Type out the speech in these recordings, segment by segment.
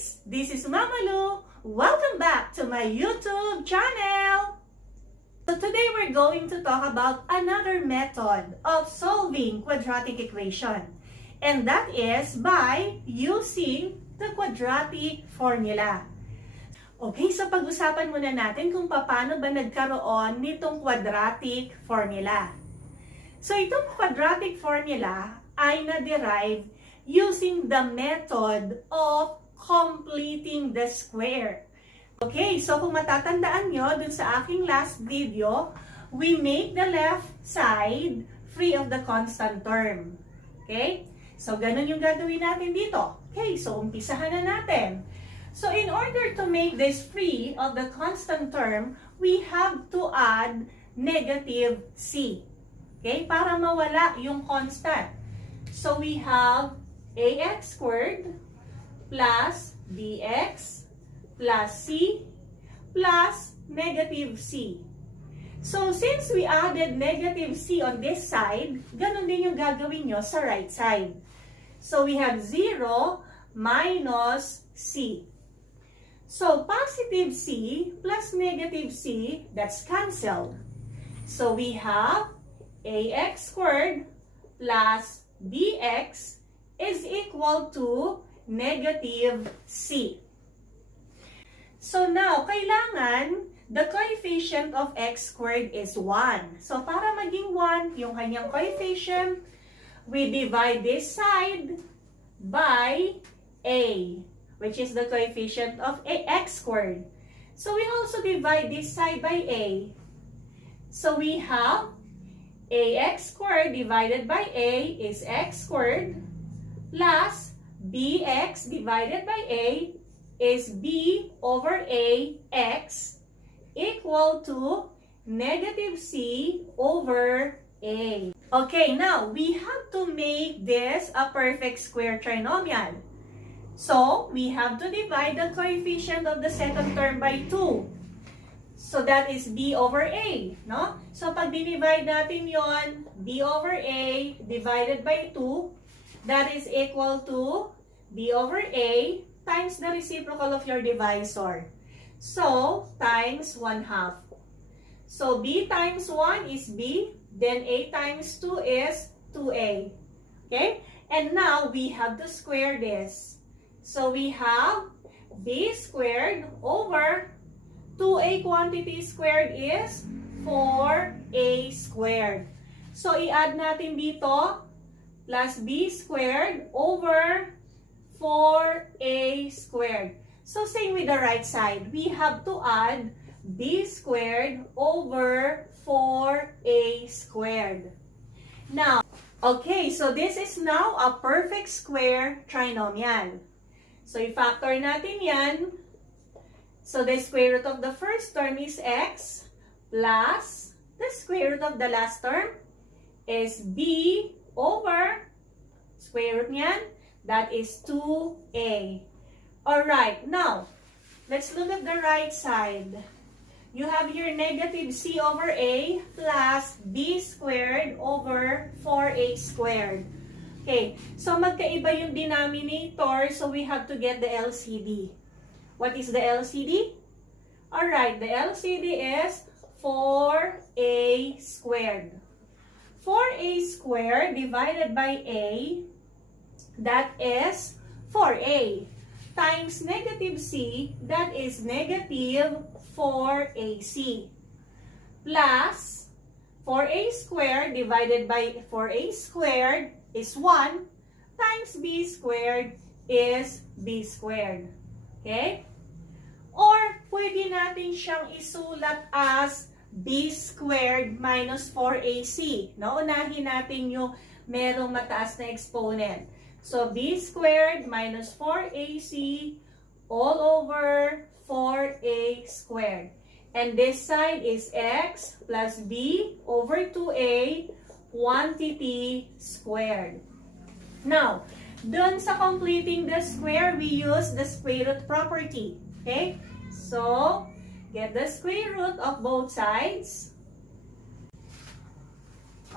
guys! This is Mama Lu. Welcome back to my YouTube channel! So today we're going to talk about another method of solving quadratic equation. And that is by using the quadratic formula. Okay, so pag-usapan muna natin kung paano ba nagkaroon nitong quadratic formula. So itong quadratic formula ay na-derive using the method of completing the square. Okay, so kung matatandaan nyo dun sa aking last video, we make the left side free of the constant term. Okay, so ganun yung gagawin natin dito. Okay, so umpisahan na natin. So in order to make this free of the constant term, we have to add negative c. Okay, para mawala yung constant. So we have ax squared plus bx plus c plus negative c. So since we added negative c on this side, ganun din yung gagawin nyo sa right side. So we have 0 minus c. So positive c plus negative c, that's cancelled. So we have ax squared plus bx is equal to negative c. So now, kailangan the coefficient of x squared is 1. So para maging 1 yung kanyang coefficient, we divide this side by a, which is the coefficient of x squared. So we also divide this side by a. So we have ax squared divided by a is x squared plus bx divided by a is b over a x equal to negative c over a. Okay, now we have to make this a perfect square trinomial. So we have to divide the coefficient of the second term by 2. So that is b over a, no? So pag dinivide natin yon, b over a divided by 2, that is equal to b over a times the reciprocal of your divisor. So times 1/2. So b times 1 is b, then a times 2 is 2a. Okay? And now we have to square this. So we have b squared over 2a quantity squared is 4a squared. So i-add natin dito plus b squared over 4a squared. So same with the right side. We have to add b squared over 4a squared. Now, okay, so this is now a perfect square trinomial. So i-factor natin yan. So the square root of the first term is x plus the square root of the last term is b over square root niyan, that is 2a. Alright, now, let's look at the right side. You have your negative c over a plus b squared over 4a squared. Okay, so magkaiba yung denominator, so we have to get the LCD. What is the LCD? Alright, the LCD is 4a squared. 4a squared divided by a, that is 4a, times negative c, that is negative 4ac, plus 4a squared divided by 4a squared is 1, times b squared is b squared. Okay? Or pwede natin siyang isulat as b squared minus 4ac. No? Unahin natin yung merong mataas na exponent. So, b squared minus 4ac all over 4a squared. And this side is x plus b over 2a quantity squared. Now, dun sa completing the square, we use the square root property. Okay? So, get the square root of both sides.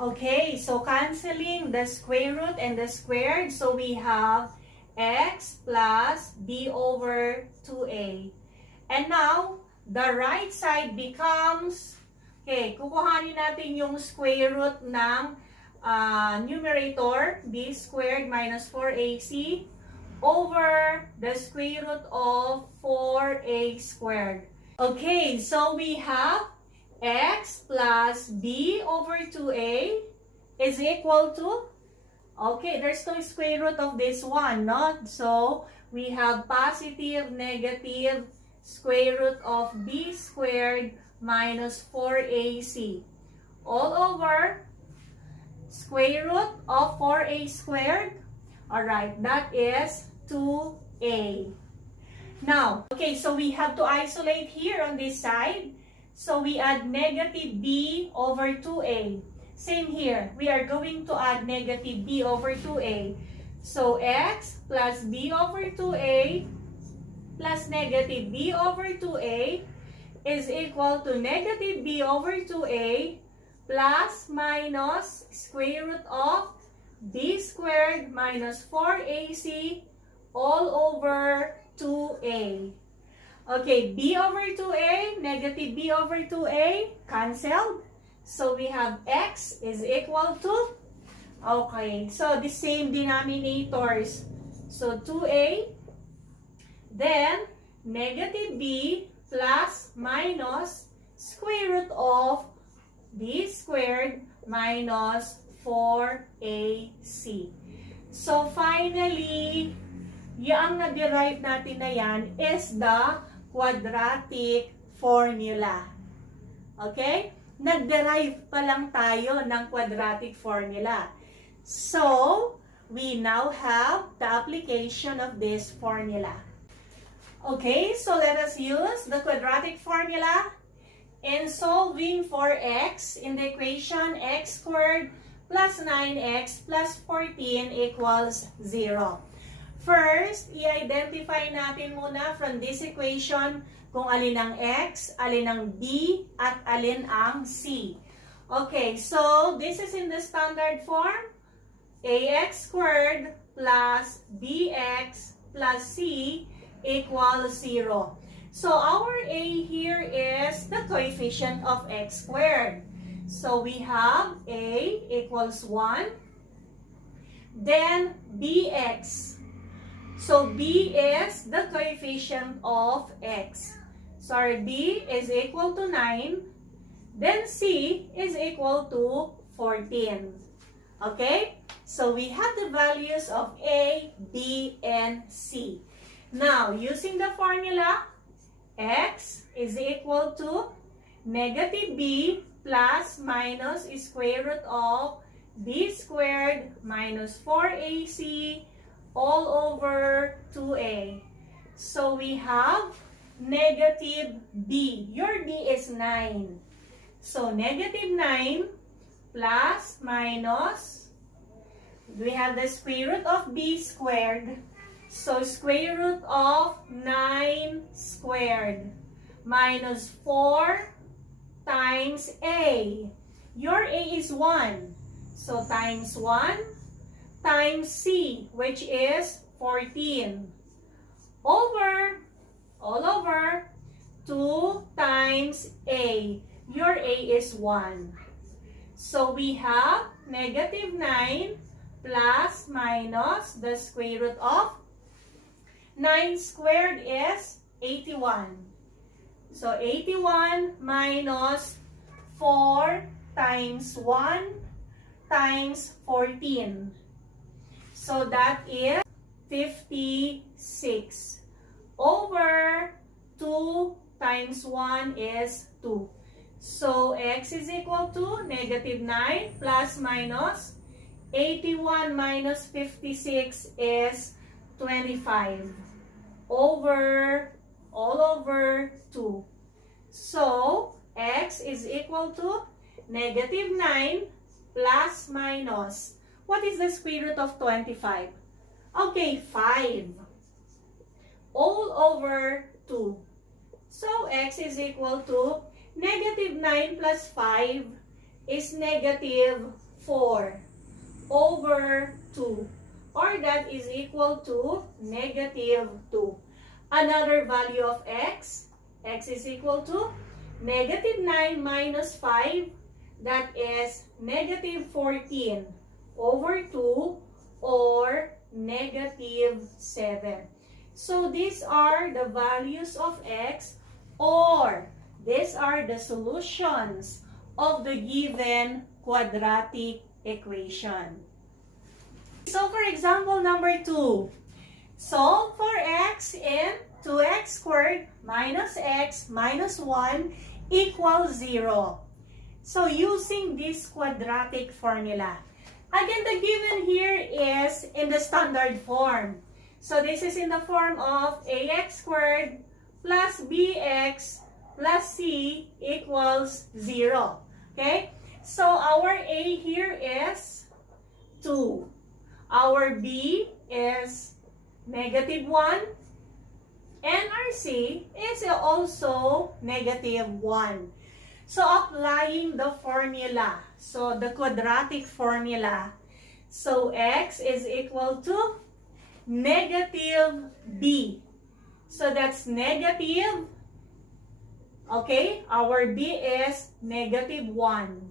Okay, so canceling the square root and the squared, so we have x plus b over 2a. And now, the right side becomes, okay, kukuhanin natin yung square root ng numerator, b squared minus 4ac over the square root of 4a squared. Okay, so we have x plus b over 2a is equal to, okay, there's no square root of this one, no? So, we have positive, negative, square root of b squared minus 4ac all over square root of 4a squared. Alright, that is 2a. Now, okay, so we have to isolate here on this side. So we add negative b over 2a. Same here, we are going to add negative b over 2a. So x plus b over 2a plus negative b over 2a is equal to negative b over 2a plus minus square root of b squared minus 4ac all over 2a. Okay, b over 2a, negative b over 2a, cancelled. So we have x is equal to, okay, so the same denominators. So 2a, then negative b plus minus square root of b squared minus 4ac. So finally, yung na-derive natin na yan is the quadratic formula. Okay? Nag-derive pa lang tayo ng quadratic formula. So, we now have the application of this formula. Okay, so let us use the quadratic formula in solving for x in the equation x squared plus 9x plus 14 equals 0. First, i-identify natin muna from this equation kung alin ang x, alin ang b, at alin ang c. Okay, so this is in the standard form. Ax squared plus bx plus c equals 0. So our a here is the coefficient of x squared. So we have a equals 1. Then bx. So b is the coefficient of x. Sorry, b is equal to 9. Then c is equal to 14. Okay? So we have the values of a, b, and c. Now, using the formula, x is equal to negative b plus minus square root of b squared minus 4ac all over 2a. So we have negative b. Your b is 9. So negative 9 plus minus, we have the square root of b squared. So square root of 9 squared minus 4 times a. Your a is 1. So times 1 times c, which is 14. Over, all over, 2 times a. Your a is 1. So we have negative 9 plus minus the square root of 9 squared is 81. So 81 minus 4 times 1 times 14. So that is 56. Over 2 times 1 is 2. So x is equal to negative 9 plus minus 81 minus 56 is 25 over all over 2. So x is equal to negative 9 plus minus. What is the square root of 25? Okay, 5 all over 2. So x is equal to negative 9 plus 5 is negative 4 over 2. or that is equal to negative 2. Another value of x is equal to negative 9 minus 5, that is negative 14 over 2 or negative 7. So these are the values of x, or these are the solutions of the given quadratic equation. So for example number 2, solve for x in 2x squared minus x minus 1 equals 0. So using this quadratic formula. Again, the given here is in the standard form. So this is in the form of ax squared plus bx plus c equals 0. Okay? So our a here is 2. Our b is negative 1. And our c is also negative 1. So applying the formula, so the quadratic formula, so x is equal to negative b. So that's negative, okay, our b is negative 1.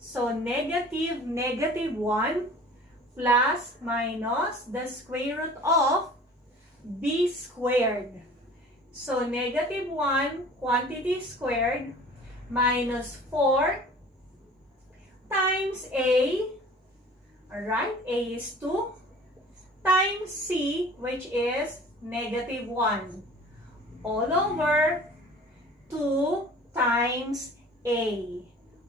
So negative 1 plus minus the square root of b squared. So negative 1 quantity squared minus 4 times a, alright, a is 2, times c, which is negative 1, all over 2 times a.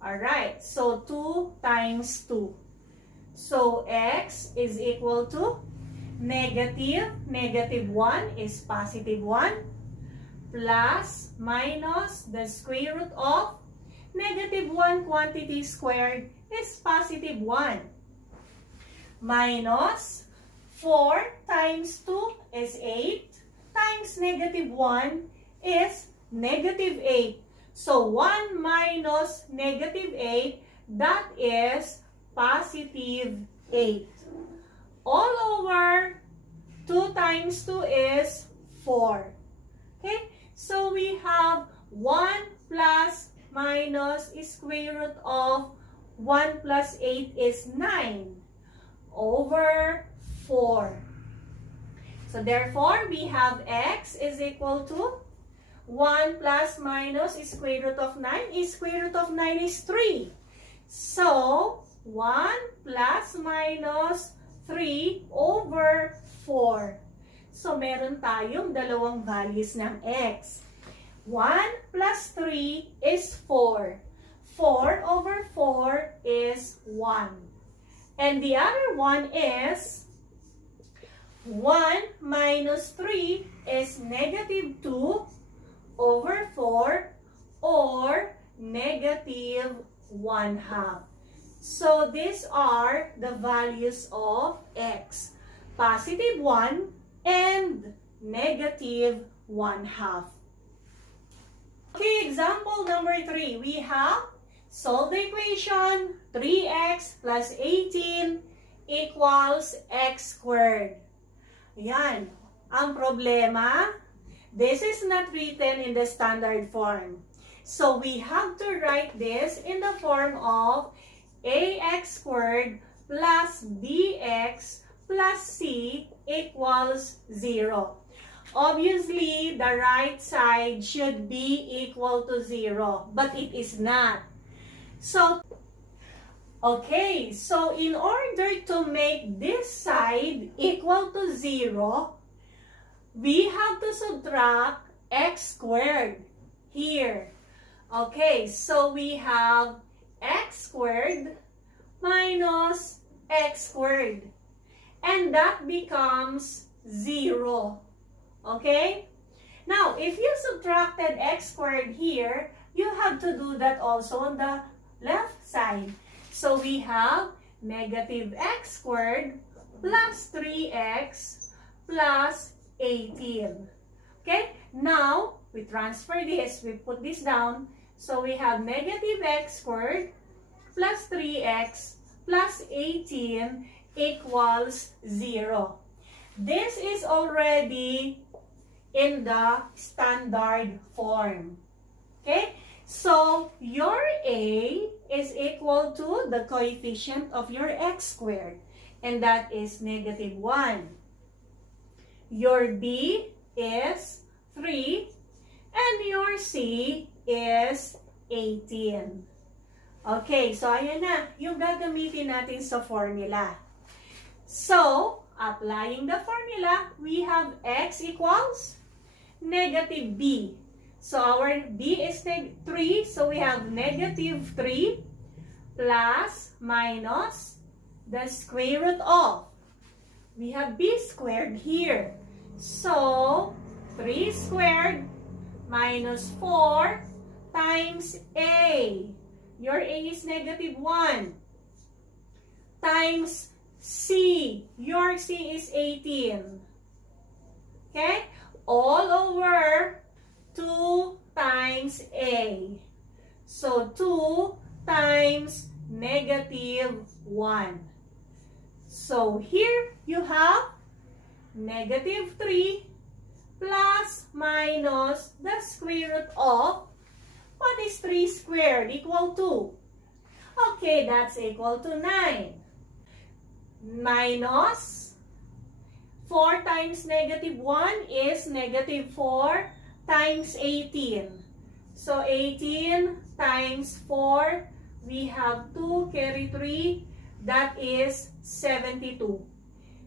Alright, so 2 times 2. So x is equal to negative 1 is positive 1, plus minus the square root of negative 1 quantity squared is positive 1, minus 4 times 2 is 8, times negative 1 is negative 8. So 1 minus negative 8, that is positive 8. All over 2 times 2 is 4. Okay? So we have 1 plus minus square root of 1 plus 8 is 9 over 4. So therefore, we have x is equal to 1 plus minus square root of 9. Square root of 9 is 3. So 1 plus minus 3 over 4. So meron tayong dalawang values ng x. 1 plus 3 is 4. 4 over 4 is 1. And the other one is 1 minus 3 is negative 2 over 4 or negative 1 half. So these are the values of x. Positive 1 and negative 1 half. Okay, example number 3. We have solve the equation 3x plus 18 equals x squared. Yan. Ang problema, this is not written in the standard form. So we have to write this in the form of ax squared plus bx plus c equals 0. Obviously, the right side should be equal to 0, but it is not. So, okay, so in order to make this side equal to 0, we have to subtract x squared here. Okay, so we have x squared minus x squared. And that becomes 0. Okay? Now, if you subtracted x squared here, you have to do that also on the left side. So we have negative x squared plus 3x plus 18. Okay? Now, we transfer this. We put this down. So we have negative x squared plus 3x plus 18 equals 0. This is already in the standard form. Okay? So, your A is equal to the coefficient of your x squared. And that is negative 1. Your B is 3. And your C is 18. Okay, so ayan na. Yung gagamitin natin sa formula. So, applying the formula, we have x equals negative b. So, our b is 3. So, we have negative 3 plus minus the square root of. We have b squared here. So, 3 squared minus 4 times a. Your a is negative 1. Times c. Your c is 18. Okay? All over 2 times a. So, 2 times negative 1. So, here you have negative 3 plus minus the square root of, what is 3 squared? Equal to? Okay, that's equal to 9. Minus 4 times negative 1 is negative 4 times 18. So, 18 times 4, we have 2, carry 3, that is 72.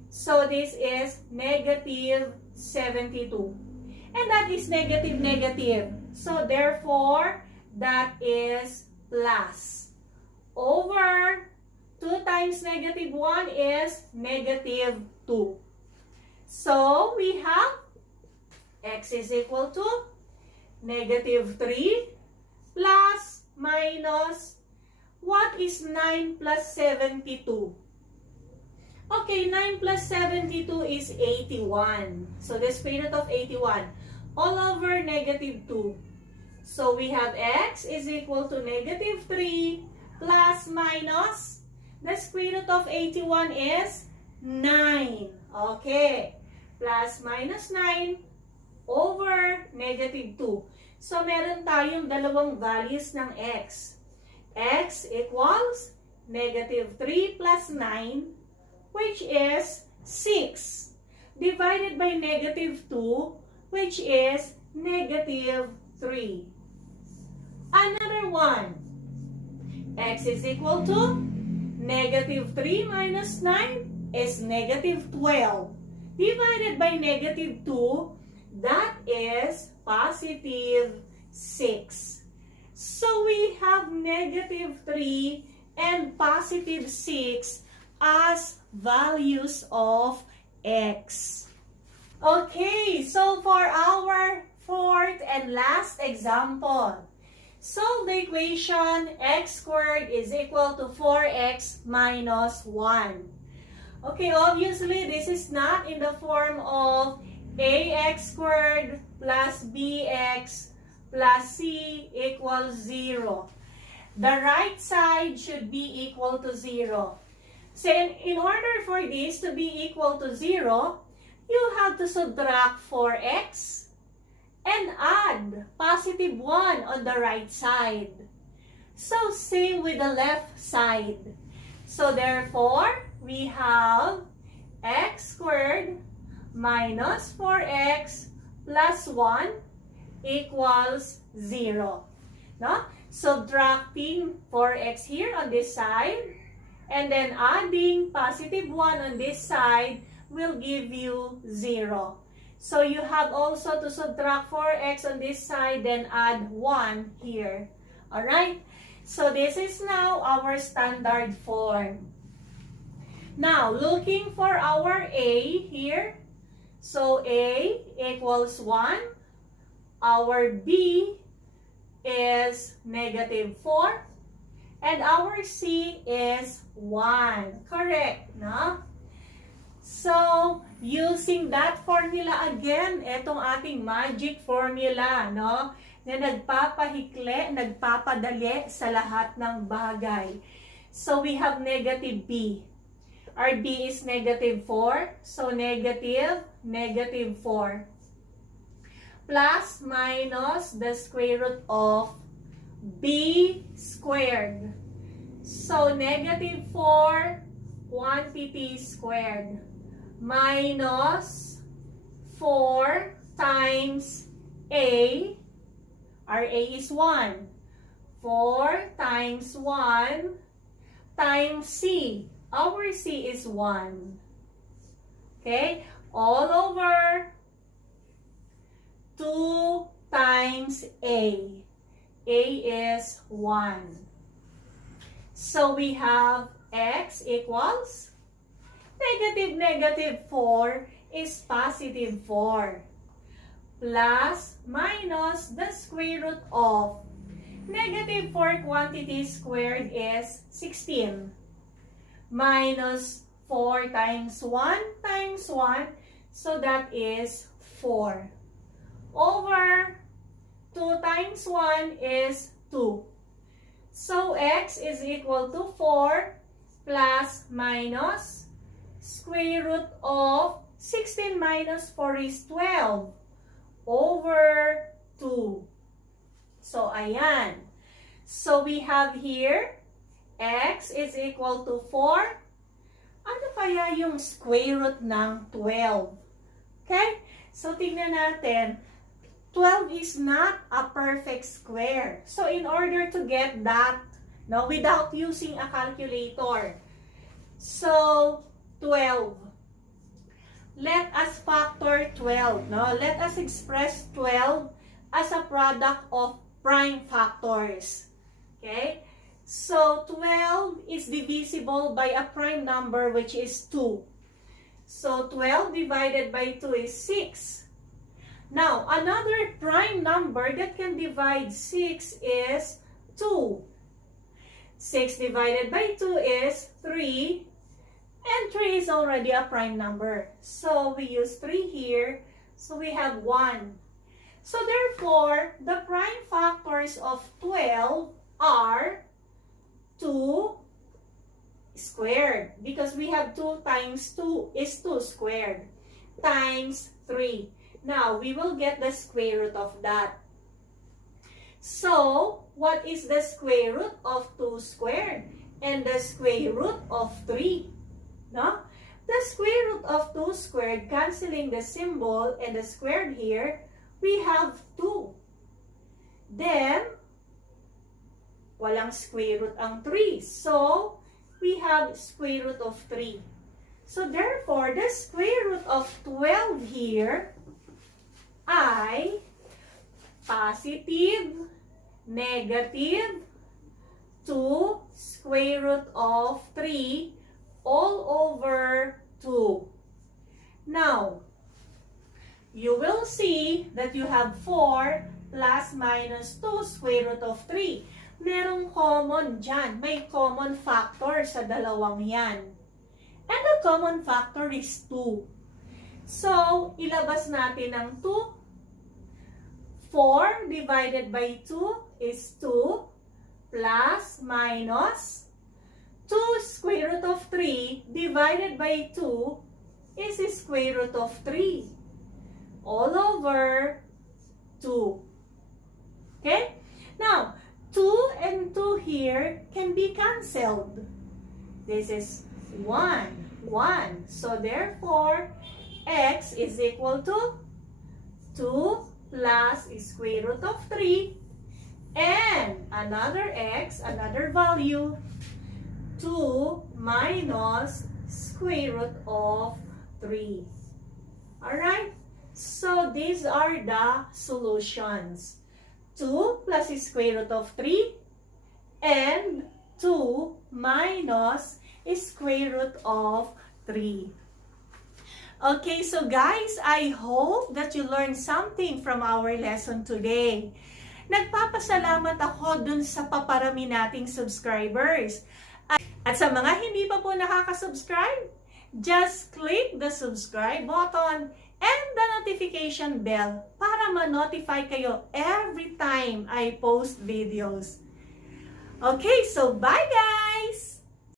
So, this is negative 72. And that is negative, negative. So, therefore, that is plus. Over 2 times negative 1 is negative 2. So, we have x is equal to negative 3 plus minus, what is 9 plus 72? Okay, 9 plus 72 is 81. So, the square root of 81 all over negative 2. So, we have x is equal to negative 3 plus minus, the square root of 81 is 9. Okay. Plus minus 9 over negative 2. So, meron tayong dalawang values ng x. X equals negative 3 plus 9, which is 6, divided by negative 2, which is negative 3. Another one. X is equal to negative 3 minus 9 is negative 12. Divided by negative 2, that is positive 6. So, we have negative 3 and positive 6 as values of x. Okay, so for our fourth and last example, solve the equation x squared is equal to 4x minus 1. Okay, obviously, this is not in the form of ax squared plus bx plus c equals 0. The right side should be equal to 0. So, in order for this to be equal to 0, you have to subtract 4x and add positive 1 on the right side. So, same with the left side. So, therefore, we have x squared minus 4x plus 1 equals 0. No? Subtracting 4x here on this side, and then adding positive 1 on this side will give you 0. So, you have also to subtract 4x on this side, then add 1 here. Alright? So, this is now our standard form. Now, looking for our a here. So, a equals 1. Our b is negative 4. And our c is 1. Correct, no? So, using that formula again, itong ating magic formula, no? Na nagpapahikle, nagpapadali sa lahat ng bagay. So, we have negative b. Our b is negative 4. So negative 4. Plus minus the square root of b squared. So negative 4 quantity squared minus 4 times a. Our a is 1. 4 times 1 times c. Our c is 1. Okay? All over 2 times a. A is 1. So we have x equals negative 4 is positive 4 plus minus the square root of negative 4 quantity squared is 16 minus 4 times 1 times 1, so that is 4 over 2 times 1 is 2. So x is equal to 4 plus minus square root of 16 minus 4 is 12 over 2. So, ayan. So, we have here, x is equal to 4. Ano kaya yung square root ng 12? Okay? So, tingnan natin. 12 is not a perfect square. So, in order to get that, no, without using a calculator, so, 12. Let us factor 12, no? Let us express 12 as a product of prime factors. Okay? So, 12 is divisible by a prime number, which is 2. So, 12 divided by 2 is 6. Now, another prime number that can divide 6 is 2. 6 divided by 2 is 3. And 3 is already a prime number. So, we use 3 here. So, we have 1. So, therefore, the prime factors of 12 are 2 squared. Because we have 2 times 2 is 2 squared. Times 3. Now, we will get the square root of that. So, what is the square root of 2 squared? And the square root of 3? No? The square root of 2 squared, canceling the symbol and the squared here, we have 2. Then, walang square root ang 3. So, we have square root of 3. So, therefore, the square root of 12 here ay positive, negative, 2 square root of 3 all over 2. Now, you will see that you have 4 plus minus 2 square root of 3. Merong common dyan. May common factor sa dalawang yan. And the common factor is 2. So, ilabas natin ang 2. 4 divided by 2 is 2 plus minus 2 square root of 3 divided by 2 is square root of 3 all over 2. Okay? Now, 2 and 2 here can be canceled. This is 1, 1. So, therefore, x is equal to 2 plus square root of 3 and another x, another value, 2 minus square root of 3. Alright? So, these are the solutions. 2 plus square root of 3 and 2 minus square root of 3. Okay, so guys, I hope that you learned something from our lesson today. Nagpapasalamat ako dun sa paparami nating subscribers. At sa mga hindi pa po nakaka-subscribe, just click the subscribe button and the notification bell para ma-notify kayo every time I post videos. Okay, so bye guys!